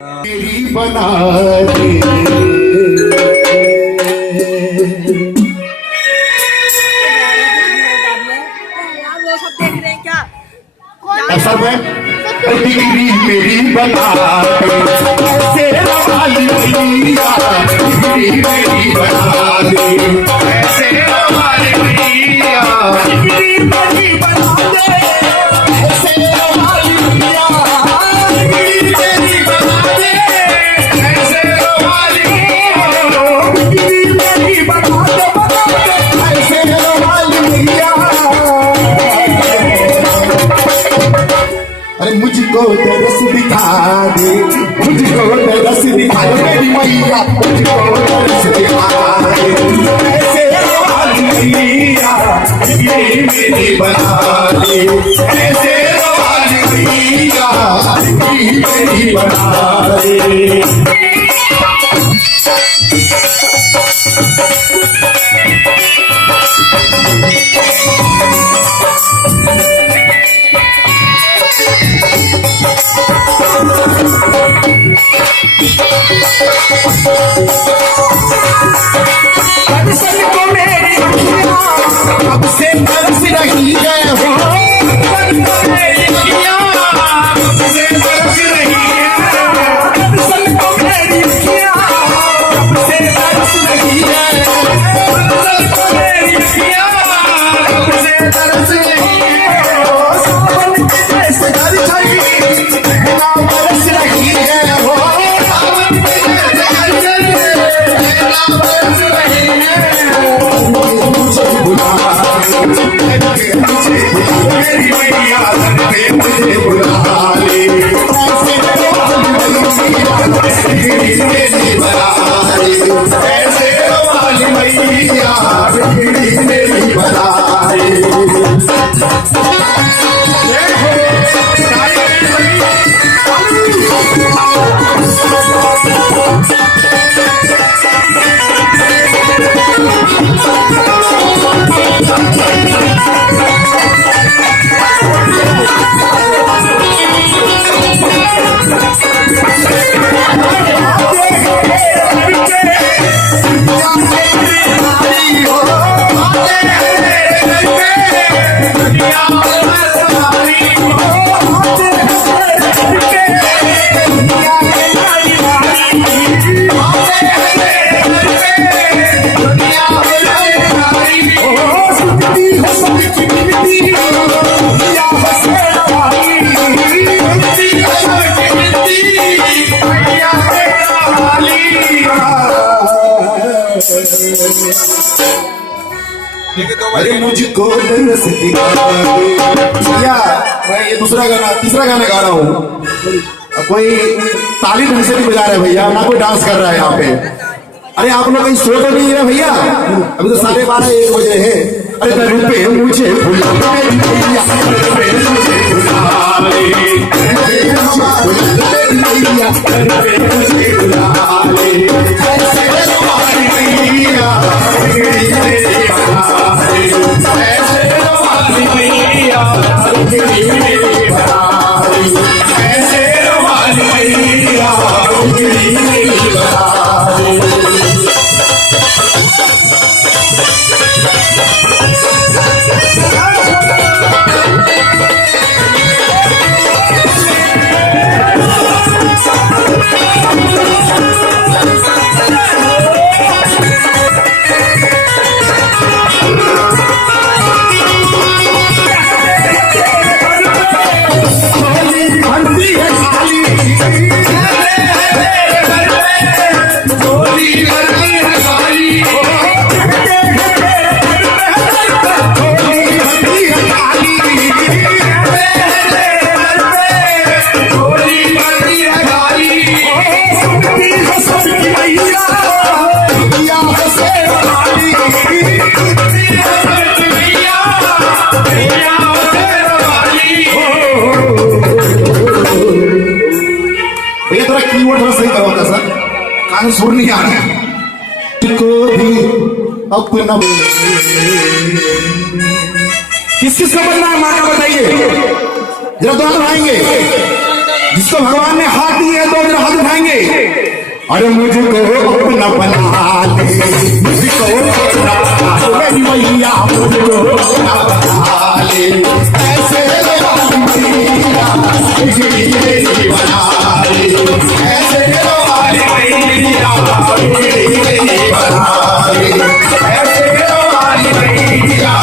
तेरी बना दे। ऐसा में डिग्री मेरी बना दे, तेरा वाली भैया डिग्री मेरी बना दे, तेरा वाली भैया डिग्री मेरी बना दे, तेरा वाली भैया डिग्री मेरी बना दे, तेरा वाली भैया डिग्री मेरी बना दे, तेरा वाली भैया। अरे मुझको तरस दिखा दे, मुझको तरस दिखा दे मेरी मैया, मुझको तरस दिखा दे, ऐसे वाली मैया ये मेरी बना दे, ऐसे वाली मैया ये मेरी बना दे। को मेरी अब से तरस रही है हो, मेरी अब से तरस रही है, को मेरी अब से तरस रही है, को मेरी अब से तरस रही है, सावन के जैसे घर छड़ी ना बरस रही है हो, सावन के जैसे ना बरस रही है। मेरी मैया मुझे बुला ले, ऐसे वाली मैया मेरी बना अरे मुझको तरस दिखा दे। भैया मैं ये तीसरा गाना गा रहा हूँ, कोई ताली ढंग से नहीं बजा रहा है भैया, ना कोई डांस कर रहा है यहाँ पे। अरे आप लोग कहीं सो तो नहीं है भैया, अभी तो 12:30-1 बजे है। अरे रुपए मुझे भुला सुर नहीं आ रहा है को भी अपना। किस किस का बनना है माँ का बताइए, जरा दोनों आएंगे। जिसको भगवान ने हाथ दिए दो दिन हाथ उठाएंगे। अरे मुझको अपना बना ले, मुझको अपना बना ले मेरी मैया, मुझको अपना बना ले। ऐसे वाली मैया मेरी बना ले, ऐसे वाली मैया मेरी बना ले, ऐसे वाली मैया